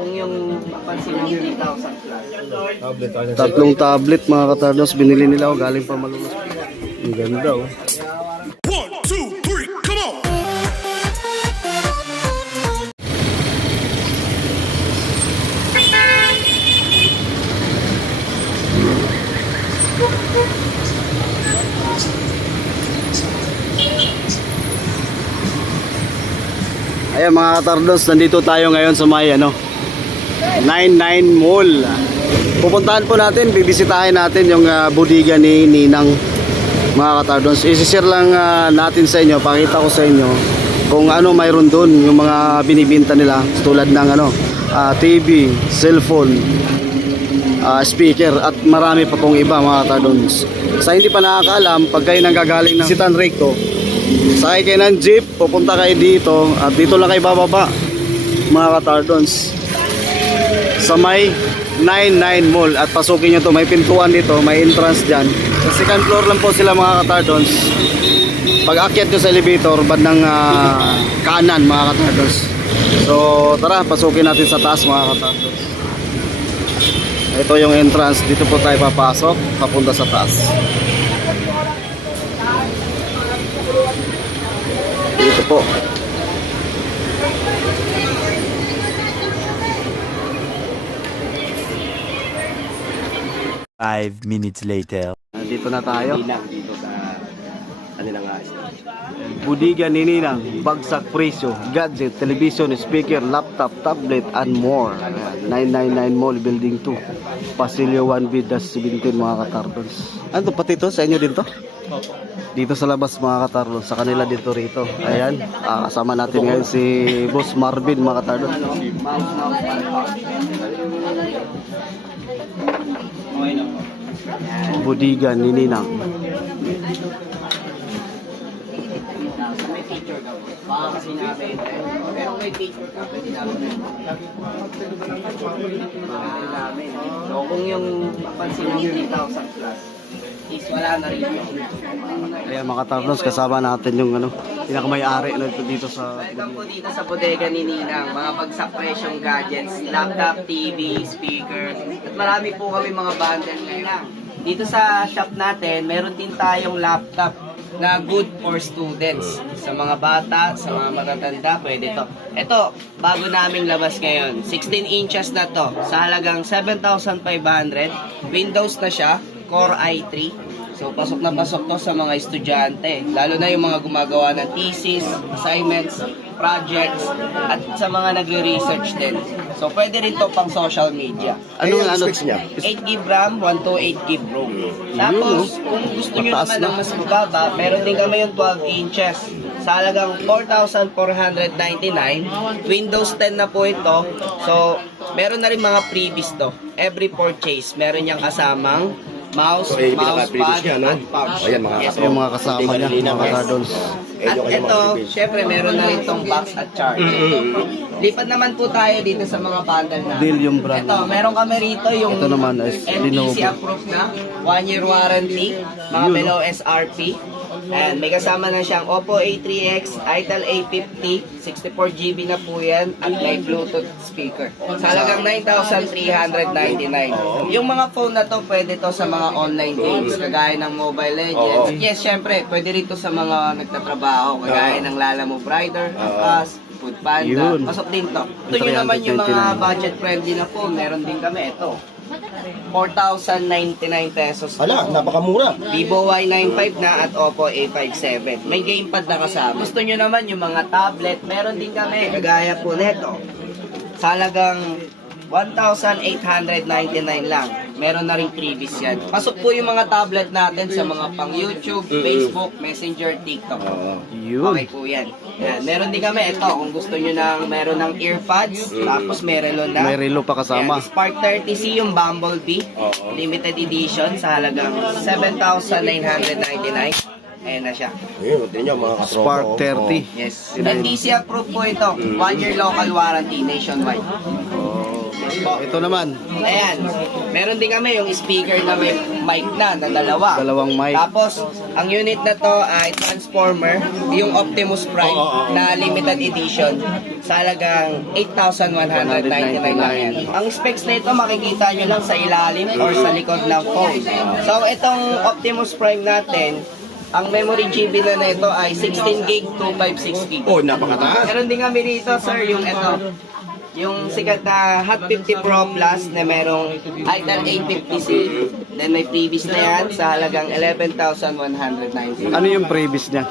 Kung yung mapansin mo, 3,000 plus. Tatlong tablet mga katardos, binili nila galing pa Malulos. Ang ganda oh. 1, 2, 3, come on! Ayan mga katardos, nandito tayo ngayon sa may 99 Mall. Pupuntahan po natin, bibisitahin natin yung bodega ni Ninang mga katardos. Isishare lang natin sa inyo, pakita ko sa inyo kung ano mayroon doon, yung mga binibinta nila tulad ng TV, cellphone, speaker at marami pa pong iba mga katardos. Sa hindi pa nakakaalam, pag kayo nanggagaling ng Sitan Recto, sakay kayo ng jeep, pupunta kayo dito at dito lang kayo bababa mga katardons sa may 99 Mall at pasukin nyo to, may pintuan dito, may entrance dyan. Sa second floor lang po sila mga katardons. Pag akyat nyo sa elevator, bandang kanan mga katardons. So tara, pasukin natin sa taas mga katardons. Ito yung entrance, dito po tayo papasok papunta sa taas. Dito po. Five minutes later. Dito na tayo. Dito sa kanilang Bodega ni Ninang, bagsak presyo, gadget, television, speaker, laptop, tablet, and more. 999 Mall, Building 2, Pasilyo 1B-17 mga katardons. Ano to, pati to? Sa inyo din to? Dito sa labas mga katardons, sa kanila dito rito. Ayan, kasama natin ngayon si Boss Marvin mga katardons. Bodega ni Ninang. may feature ka po. Baka kasi namin, pero may feature ka, pwede namin. So kung yung mapansin mo 3,000 plus, is wala na rin yun. Ayan mga katardons, kasama natin yung pinakamay-ari dito sa Welcome po dito sa bodega ni Ninang, mga bagsak presyong gadgets, laptop, TV, speaker, at marami po kami mga bundle ngayon. Dito sa shop natin, meron din tayong laptop na good for students. Sa mga bata, sa mga matatanda, pwede to. Ito, bago naming labas ngayon, 16 inches na to, sa halagang 7,500, Windows na siya, Core i3. So, pasok na pasok to sa mga estudyante, lalo na yung mga gumagawa ng thesis, assignments, projects, at sa mga nagre-research din. So, pwede rin to pang social media. Ano specs niya? 8GB RAM, 128GB ROM. Tapos, kung gusto nyo naman ng mas mababa, meron din kami yung 12 inches. Sa halagang 4,499, Windows 10 na po ito. So, meron na rin mga freebies to. Every purchase, meron niyang kasamang mouse, mousepad, at pouch. Ayan, mga Yes, yung mga kasama niya, mga katardons. at ito, syempre, meron na rin tong box at charge. Lipat naman po tayo dito sa mga bundle na. Deal yung brand. Ito, meron kami rito yung Ito naman is Lenovo. NTC approved na, 1-year warranty, mga below SRP. And may kasama na siyang Oppo A3X, Itel A50, 64GB na po yan, at may Bluetooth speaker. Sa halagang 9,399. Yung mga phone na to, pwede to sa mga online games, kagaya ng Mobile Legends. Yes, syempre, pwede rin to sa mga nagtatrabaho, kagaya ng Lala Move Rider, Akas, Food Panda. Yun. Pasok din to. Ito nyo naman yung mga budget-friendly na phone, meron din kami. Ito, 4,099 pesos. Hala, napakamura. Vivo Y95 na at Oppo A57. May gamepad na kasama. Gusto nyo naman yung mga tablet, meron din kami. Kagaya po neto. Sa halagang 1,899 lang. Meron na rin freebies yan. Pasok po yung mga tablet natin sa mga pang YouTube, Facebook, Messenger, TikTok. Yun. Okay po yan. Yan. Meron din kami ito. Kung gusto nyo meron ng earpods, tapos may relo na. May relo pa kasama. Yan. Spark 30C yung Bumblebee. Limited edition sa halagang 7,999. Ayan na siya. Ayun, tingnan nyo mga katropa. Spark oh. 30. Yes. NTC approved po ito. 1-year local warranty nationwide. Ito naman, Ayan. Meron din kami yung speaker na may mic na dalawa. dalawang mic. Tapos, ang unit na to ay Transformer, yung Optimus Prime na limited edition sa halagang 8,199 lang yan. Ang specs na ito makikita nyo lang sa ilalim or sa likod ng phone. So, itong Optimus Prime natin, ang memory GB na ito ay 16 gig, 256 gig. Oh, napakataas. Meron din kami dito, sir, yung ito. Yung sikat na Hot 50 Pro Plus na merong Itel A50C. Then may previous na yan sa halagang 11,190. Ano yung previous niya?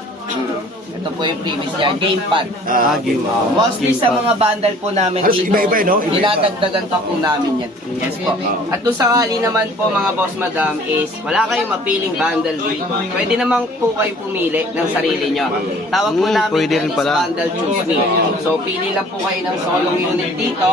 Ito po yung previous niya, gamepad. Game. Mostly sa mga bundle po namin Halos dito, iba-iba, no? Iba-iba. dinadagdagan pa po namin yan. Yes po. At kung sakali naman po mga boss madam is wala kayong mapiling bundle dito. Pwede naman po kayo pumili ng sarili nyo. Tawag po namin pwede yan rin is pala. bundle choose me. So pili lang po kayo ng solo unit dito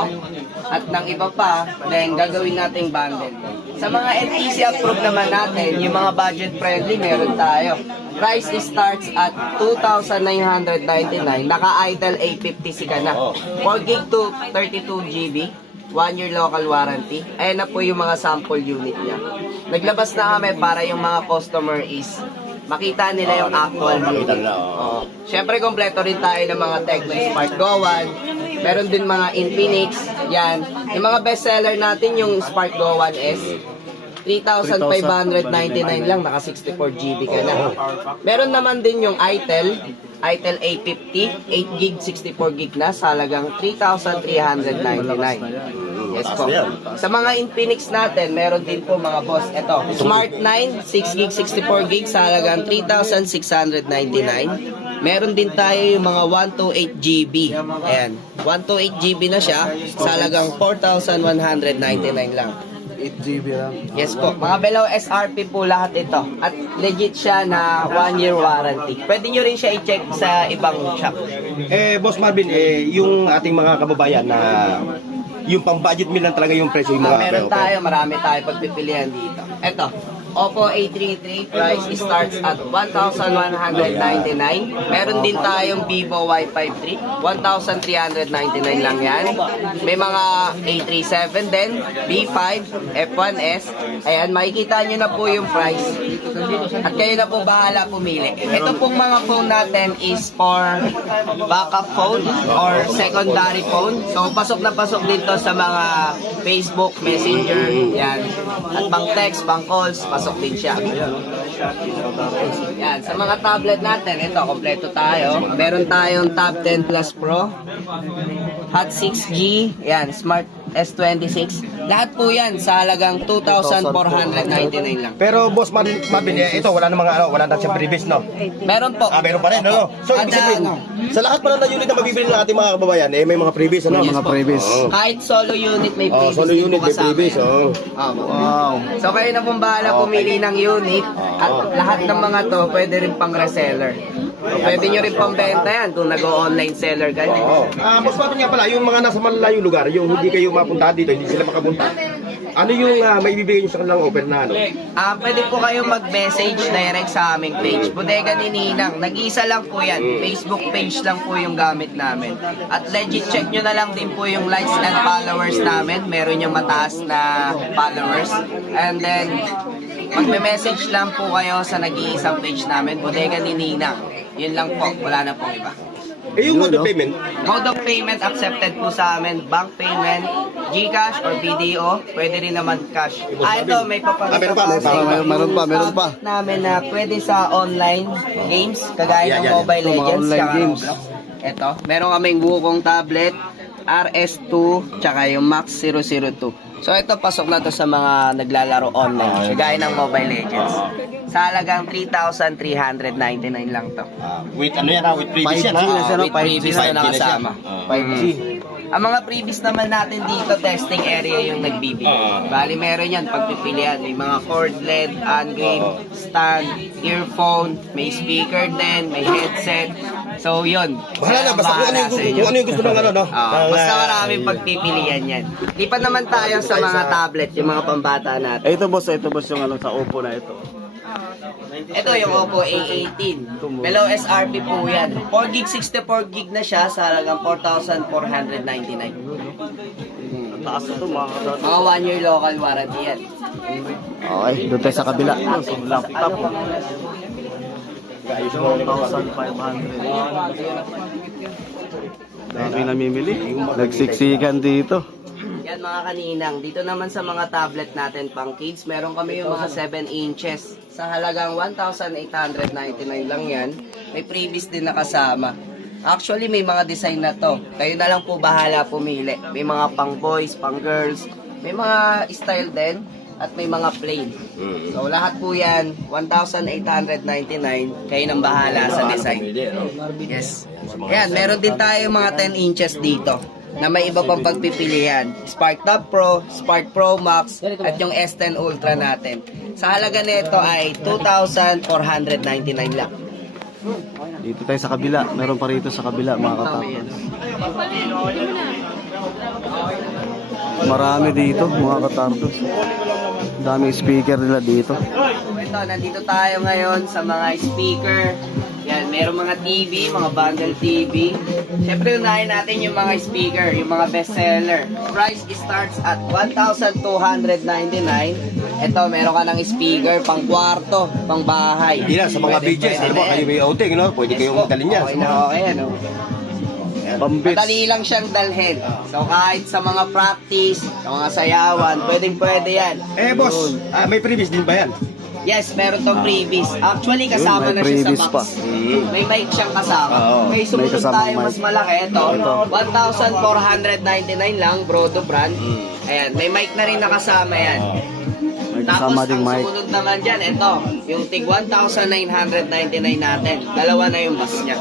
at ng iba pa, then gagawin nating bundle. Sa mga NTC approved naman natin, yung mga budget friendly meron tayo. Price starts at 2,999. Naka-Itel A50C ka na. 4 gig to 32 GB. 1 year local warranty. Ayan na po yung mga sample unit niya. Naglabas na kami para yung mga customer is makita nila yung actual unit. Oo. Siyempre, kompleto rin tayo ng mga Tecno Spark Go 1. Meron din mga Infinix. Yan. Yung mga bestseller natin, yung Spark Go 1S. 3,599 lang, naka 64 GB ka na. Meron naman din yung Itel A50, 8 gig, 64 gig na, sa halagang 3,399. Yes po. Sa mga Infinix natin, meron din po mga boss. Ito, Smart 9, 6 gig, 64 gig, sa halagang 3,699. Meron din tayo yung mga 128 GB. Ayan, 128 GB na siya, sa halagang 4,199 lang. 8 GB lang. Yes po. Mga below SRP po lahat ito. At legit siya na 1 year warranty. Pwede nyo rin siya i-check sa ibang shop. Boss Marvin, yung ating mga kababayan na yung pang-budget meal lang talaga yung presyo yung mga Meron okay. tayo, marami tayo pagpipilian dito. Ito, Oppo A33, price starts at 1,199. Meron din tayong Vivo Y53, 1,399 lang yan. May mga A37 din, B5, F1S. Ayan, makikita nyo na po yung price. At kayo na po bahala pumili. Ito pong mga phone natin is for backup phone or secondary phone. So, pasok na pasok dito sa mga Facebook, Messenger, yan. At pang text, pang calls, pasok din siya. Yan, sa mga tablet natin, ito, kompleto tayo. Meron tayong Tab 10 Plus Pro, Hot 6G, yan, Smart S26. Lahat po yan sa halagang 2,499 lang. Pero Boss Marvin, ito wala namang wala na siyang previous, no? Meron po. Meron pa rin, no? So, ibig sabihin, sa lahat pala na unit na mabibili ng ating mga kababayan, may mga previous, ano? Mga previous. Kahit solo unit may previous. Solo din unit, po may kasama previous, yan. Wow. So kayo na pong bahala pumili ng unit at lahat ng mga to pwede rin pang reseller. So, pwede nyo rin pang benta yan kung nag-online seller kayo. Boss Marvin nga pala, yung mga nasa malayong lugar, yung hindi kayo mapunta dito, hindi sila makapunta. Ano yung maibibigay nyo sa kanilang offer na ano? Pwede po kayo mag-message direct sa aming page. Bodega ni Ninang. Nag-iisa lang po yan. Facebook page lang po yung gamit namin. At legit check nyo na lang din po yung likes and followers namin. Meron yung mataas na followers. And then, magme-message lang po kayo sa nag-iisang page namin. Bodega ni Ninang. Yun lang po. Wala na pong iba. Yung mode of payment, Mode of payment accepted po sa amin. Bank payment, GCash or BDO. Pwede rin naman cash. Ito, may papakita Meron pa. namin na pwede sa online games, kagaya ng Mobile Ito, mga Legends, online tsaka games. Roblox. Ito, meron kaming Wukong tablet, RS2, tsaka yung Max 002. So ito, pasok na to sa mga naglalaro online, kagaya ng Mobile Legends. Sa halagang 3,399 lang to. with ano yan, with previous 5G yan, na siya, no? With previous 5G na na siya. nakasama. 5G. Ang mga previous naman natin dito, testing area yung nagbibigay. Bali, meron yan, pagpipilian. May mga cord LED, on-game, stand, earphone, may speaker din, may headset. So, yun. Bahala na, basta kung ano yung gusto ng ano, no? Basta maraming pagpipilian yan. Lipat naman tayo sa mga tablet, yung mga pambata natin. Ito boss yung ano sa Oppo na ito. Ito yung Oppo A18. Below SRP po yan. 4 gig, 64 gig na siya sa halagang 4,499. taas na to mga katardos. Mga 1 year local warranty yan. Okay, doon tayo sa kabila. So, laptop. Ano pang 1,500. Dami namimili. Nagsiksikan dito. Yan mga kaninang, dito naman sa mga tablet natin pang kids, meron kami yung mga 7 inches. Sa halagang 1,899 lang yan. May previous din nakasama. Actually, may mga design na to. Kayo na lang po bahala pumili. May mga pang boys, pang girls, may mga style din, at may mga plain. So lahat po yan, 1,899. Kayo nang bahala sa design. Yes. Yan, meron din tayo mga 10 inches dito na may iba pang pagpipilian. Spark Top Pro, Spark Pro Max, at yung S10 Ultra natin. Sa halaga nito ay 2,499 lang. Dito tayo sa kabila. Meron pa rito sa kabila mga katardos. Marami dito mga katardos. Dami speaker nila dito. Ito, nandito tayo ngayon sa mga speaker. Yan, meron mga TV, mga bundle TV. Siyempre, unahin natin yung mga speaker, yung mga bestseller. Price starts at 1,299. Ito, meron ka ng speaker pang kwarto, pang bahay. Hindi na, sa mga Pwede, BJs, ano ba, pwede. kayo may outing, no? Pwede Yes kayong po. magdalhin yan. Okay na, okay, ano? Pambits. Madali lang siyang dalhin. So, kahit sa mga practice, sa mga sayawan, pwede yan. Eh, boss, may previous din ba yan? Yes, meron tong previous. Actually, kasama Yun, may na siya sa previous box. pa. May mic siyang kasama. Oo. May sumunod May kasama tayo mic. mas malaki. Ito, Ito. 1,499 lang, Brodo brand. Ayan, may mic na rin nakasama yan. May Tapos, kasama ding ang mic. sumunod naman dyan, ito, yung tig 1,999 natin. Dalawa na yung bus niya.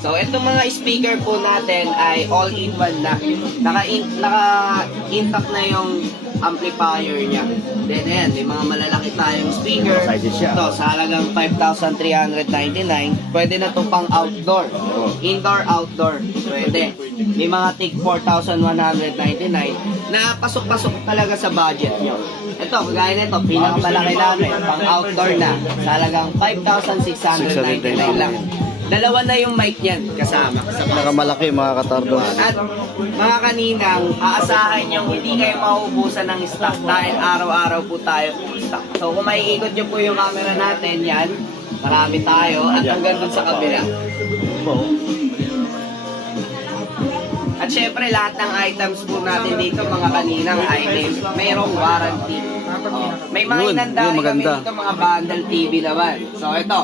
So, itong mga speaker po natin ay all-in-one na. Naka-intact na yung amplifier niya. Then, ayan, may mga malalaki tayong speaker. Sizes siya. Ito, sa halagang 5,399. Pwede na to pang outdoor. Indoor, outdoor. Pwede. May mga tig 4,199 na pasok-pasok talaga sa budget nyo. Ito, kagaya nito, pinakamalaki namin, pang outdoor na. Sa halagang 5,699 lang. Dalawa na yung mic niyan kasama sa box. Pinakamalaki mga katardos. At mga kaninang, aasahan nyo hindi kayo mauubusan ng stock dahil araw-araw po tayo stock. So kung maiikot nyo po yung camera natin, yan, marami tayo at hanggang dun sa kabila. At syempre lahat ng items po natin dito, mga kaninang items, mayroong warranty. May mga Yun, inandari yun, kami maganda. dito, mga bundle TV naman. So ito,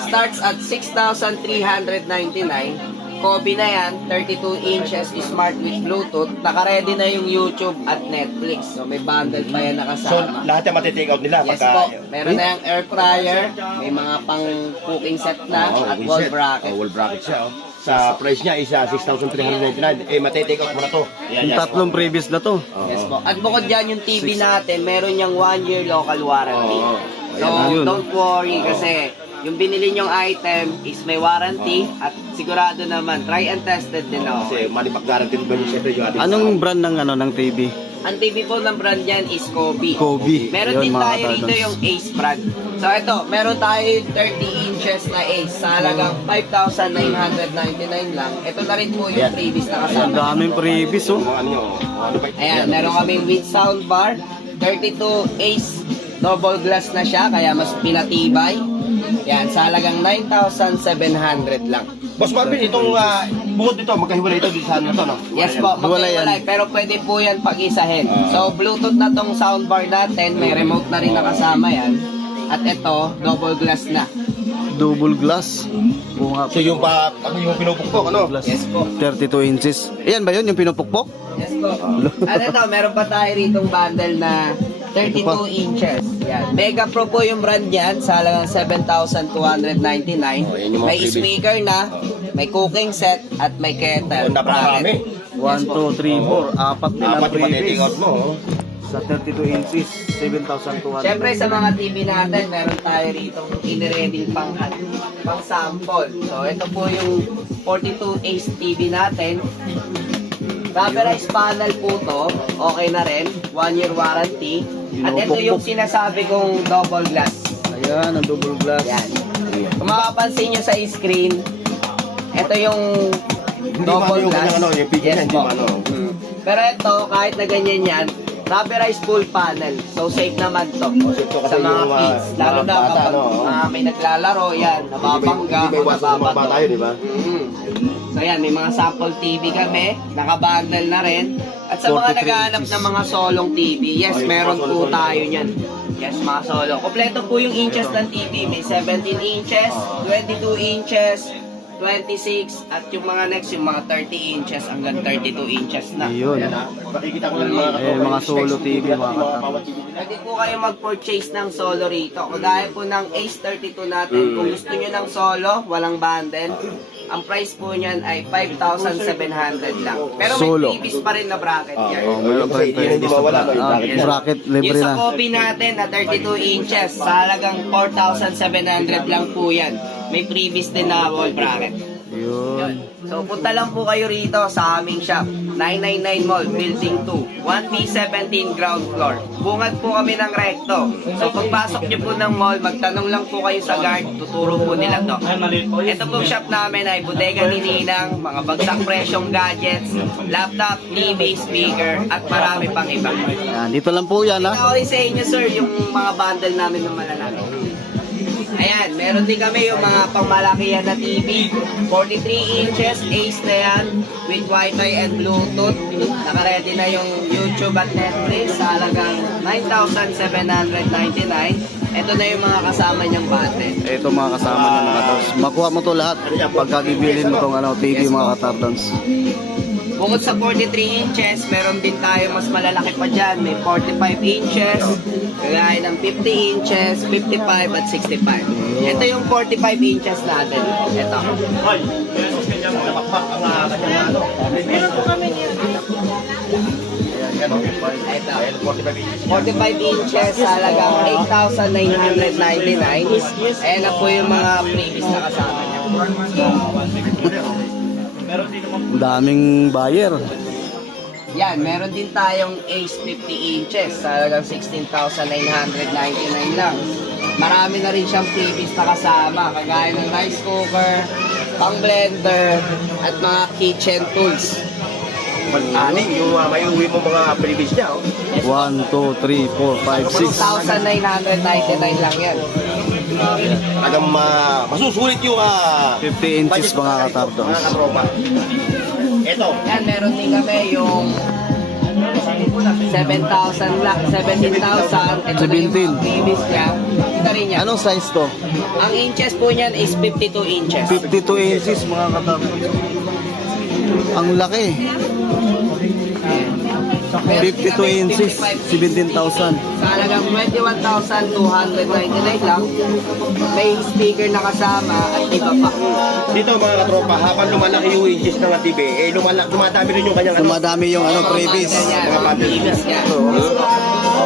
starts at 6,399. Kobe na yan, 32 inches, smart with Bluetooth. Naka-ready na yung YouTube at Netflix. So may bundle pa yan So, nakasama. lahat yung matitake out nila Yes pagka... po, meron na yung air fryer, may mga pang cooking set na, at wall bracket. Wall bracket siya, oh. Sa price niya is 6,399. Eh, matitake out mo na to. Yan, Yung yan. tatlong previous na to. Yes po. At bukod dyan, yung TV natin, meron niyang 1 year local warranty. Oo. So, Ayun. don't worry kasi yung binili nyong item is may warranty at sigurado naman, try and tested din ako. Kasi money back guarantee ba niya siyempre yung ating... Anong brand ng TV? Ang TV po ng brand yan is Kobe. Kobe. Meron Yun, din mga tayo rito katardos. yung Ace brand. So ito, meron tayo yung 30 inches na Ace sa halagang 5,999 lang. Ito na rin po yung previous na Ang kasama. daming previous oh. Ano nyo? Ano ba? Ayan, meron kaming with soundbar, 32 Ace double glass na siya, kaya mas pinatibay. Yan, sa halagang 9,700 lang. Boss Marvin, itong bukod dito, magkahiwalay ito dito sa ano na to, no? Yes po, Hiwalay yan. maghiwalay, pero pwede po yan pag-isahin. So, Bluetooth na tong soundbar natin, may remote na rin nakasama yan. At ito, double glass na. Double glass. Oo nga. So yung ano yung pinupukpok, ano? Glass. Yes po. 32 inches. Ayan ba yun yung pinupukpok? Yes po. At ito, meron pa tayo ritong bundle na 32 inches. Yan. Mega Pro po yung brand yan sa halagang 7,299. yan yung mga May previous. speaker na, may cooking set, at may kettle. Napakarami. 1, 2, 3, 4. Apat din ang Apat yung matitake previous. out mo, oh. Sa 32 inches, 7,200. Siyempre sa mga TV natin, meron tayo rito inireading pang sample. So ito po yung 42 Ace TV natin. Rubberized panel po to, okay na rin, 1 year warranty. At ito yung sinasabi kong double glass. Ayan, ang double glass. Yan. Kung mapapansin nyo sa screen, ito yung Hindi double maano yung glass. kanyang ano, yung pigil Yes niya, hindi po. maano. Pero ito, kahit na ganyan yan, rubberized full panel. So safe naman to Ito kasi sa mga yung kids. Lalo mga na bata, kapag no? may naglalaro yan, nababangga, Hindi may iwasan ng mga nababato. bata yun, di ba? So yan, may mga sample TV kami, nakabundle na rin. At sa mga 43 naghahanap inches. ng mga solong TV, yes, Ay, meron mga po solong tayo yan. Yes, mga solong. Kompleto po yung inches ng TV. May 17 inches, 22 inches, 26, at yung mga next, yung mga 30 inches hanggang 32 inches na. Ayun. Ayan ha. Makikita ko lang mga Eh, mga solo TV, mga katardos. bawat TV nila. Pwede po kayo mag-purchase ng solo rito. Kagaya po ng Ace 32 natin, kung gusto nyo ng solo, walang bundle, ang price po niyan ay 5,700 lang. Pero may Solo. previous pa rin na bracket yan. Oh, meron pa rin Kasi hindi mawala, no, yung bracket. bracket libre Yung sa na. Kobe natin na 32 inches, sa halagang 4,700 lang po yan. May previous din na wall bracket. Yun. So punta lang po kayo rito sa aming shop, 999 Mall, Building 2, 1B17 ground floor. Bungad po kami ng recto. So pagpasok nyo po ng mall, magtanong lang po kayo sa guard, tuturo po nila to. Ito pong shop namin ay bodega ni Ninang, mga bagsak presyong gadgets, laptop, TV, speaker, at marami pang iba. Yan, dito lang po yan ha. Okay sa inyo sir, yung mga bundle namin ng malalaki. Ayan, meron din kami yung mga pangmalakihan na TV. 43 inches, Ace na yan, with Wi-Fi and Bluetooth. Nakaready na yung YouTube at Netflix sa halagang 9,799. Ito na yung mga kasama niyang bundle. Ito mga kasama niya mga katardos. Makuha mo to lahat pagka bibilin mo tong TV mga katardos. Bukod sa 43 inches, meron din tayo mas malalaki pa dyan. May 45 inches, kagaya ng 50 inches, 55 at 65. Ito yung 45 inches natin. Ito. Ito. 45 inches sa halagang 8,999. Ayan na po yung mga previous na kasama niya. Ang daming buyer. Yan, meron din tayong Ace 50 inches sa halagang 16,999 lang. Marami na rin siyang previous na kasama, kagaya ng rice cooker, pang blender, at mga kitchen tools. Aning yung may uwi mo mga previous niya, oh. 1, 2, 3, 4, 5, 6. 6,999 lang yan. Talagang masusulit yung 50 inches mga katardos. mga katropa. Ito, Yan, meron din kami yung 7,000 lang, 17,000. Ito na yung 17. mga previous niya. Ito rin yan. Anong size to? Ang inches po niyan is 52 inches. 52 inches mga katardos. Ang laki. 52 inches, 17,000. Sa halagang 21,299 lang, may speaker na kasama at iba pa. dito mga katropa, habang lumalaki yung inches ng TV, eh dumadami rin yung kanyang Dumadami yung previous. mga bundle. Previous niya.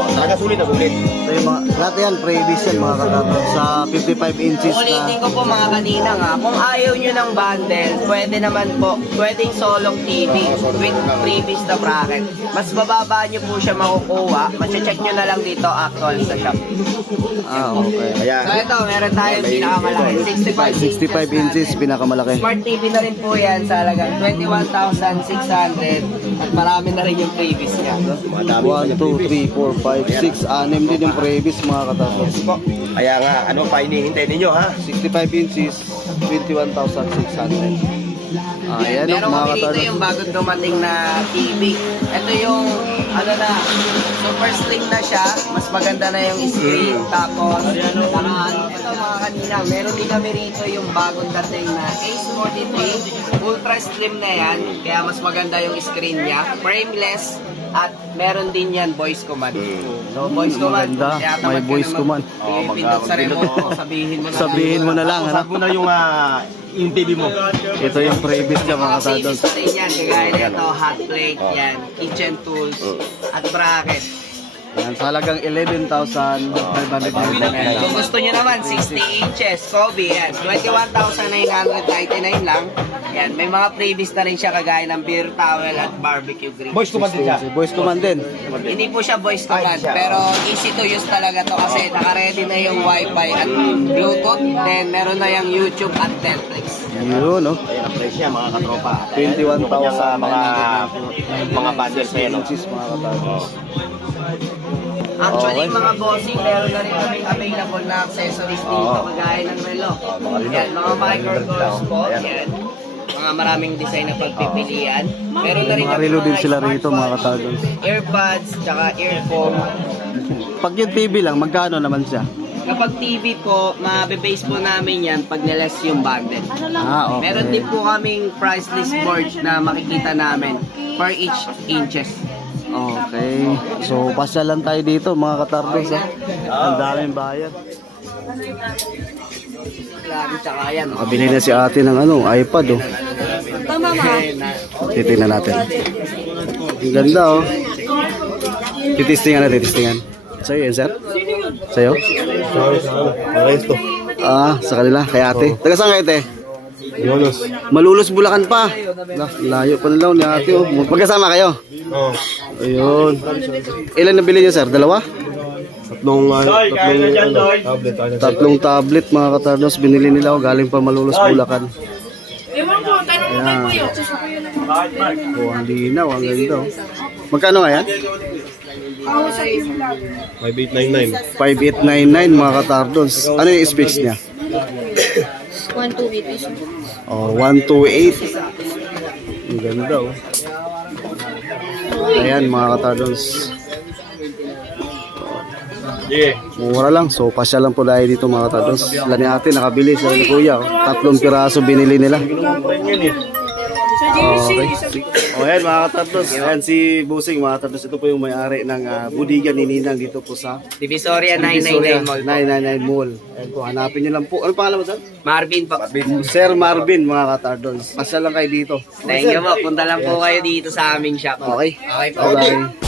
Talaga sulit na sulit. So, yung mga, lahat yan, previous yan mga katardos. Sa 55 inches na. Ulitin ko po mga kanina nga, kung ayaw nyo ng bundle, pwede naman po, pwedeng solong TV with previous na bracket. Mas bababa nyo po siya makukuha, mache-check nyo na lang dito actual sa shop. Okay. Ayan. So ito, meron tayong pinakamalaki, 65 inches, pinakamalaki. Smart TV na rin po yan sa halagang 21,600 at marami na rin yung previous niya. 1, 2, 3, 4, 5, 6, 6 din yung previous mga katardos. Kaya nga, ano pa hinihintay ninyo ha? 65 inches, 21,600. Ayan Meron mga kami dito katardos. yung bagong dumating na TV. Ito yung, ano na, super slim na siya. Mas maganda na yung screen. Tapos, ito mga kanina, meron din kami rito yung bagong dating na Ace 43. Ultra slim na yan. Kaya mas maganda yung screen niya. Frameless. At meron din yan voice command. So, voice command. Maganda. kaya May tamad ka voice na command. Pipindot sa remote mo, sabihin mo na. Sabihin mo na lang, ano? Saan mo na yung TV mo? Ito yung previous niya mga Mga katardos. series din yan, kagaya nito, hot plate, yan, kitchen tools, at bracket. Yan, sa halagang 11,599 Kung gusto nyo naman, 60 inches, Kobe, yan, 21,999 lang. Yan, may mga freebies na rin siya kagaya ng beer towel at barbecue grill. Boys, kumandin siya. Si Boys Command din. Hindi po siya voice command, siya, pero easy to use talaga to kasi naka-ready na yung wifi at bluetooth, then meron na yung YouTube at Netflix. Yun, no? Ayun ang presyo yan, mga katropa. 21,000 mga bundles na yun. no? mga katardos. Actually, Okay. mga bossing, meron na rin kami available na accessories dito, kagaya ng relo. Yan, mga microdoors po. Yan. Mga maraming design na pagpipilian. Meron na rin Mga kami relo din sila smartwatch, rito, mga katardos. earbuds, tsaka earphone. Pag yung TV lang, magkano naman siya? Kapag TV po, mabibase po namin yan pag nilas yung bundle. Ah, okay. Meron din po kaming price list board na makikita namin per each inches. Okay. So, pasya lang tayo dito, mga katardos. Ha? Ang daming bayan. Lagi tsaka yan. Nakabili na si ate ng iPad, oh. Titingnan natin. Ang ganda, oh. Titistingan na, titistingan. Sa'yo yan, sir? Sa'yo? Ah, sa kanila, kay ate. Taga saan kayo, ate? Malulos, Bulacan pa. Layo pa na lang ni ate, oh. Magkasama kayo? Oo. Ayun. Ilan nabili niyo, sir? Dalawa? Tatlong tablet, mga katardos. Binili nila, oh. Galing pa Malulos, Bulacan. Ayan. Oh, ang linaw, ang ganda, oh. Magkano nga yan? 5899. 5899, mga katardos. Ano yung specs niya? 128. Oh, 128. Ang ganda, oh. Ayan, mga katardos. Mura lang. So, pasya lang po dahil dito, mga katardos. Sila ni ate, nakabili. Sila ni kuya, oh. 3 piraso binili nila. Okay. O yan, mga katardos. Ayan si Busing, mga katardos. Ito po yung may-ari ng budigan ni Ninang dito po sa Divisoria Divisoria 999 Mall. 999 Mall. Ayan po, hanapin nyo lang po. Ano pangalan mo, sir? Marvin po. Sir Marvin, mga katardos. Pasya lang kayo dito. Thank you po. Punta lang po kayo dito sa aming shop. Okay. Okay po. Bye-bye.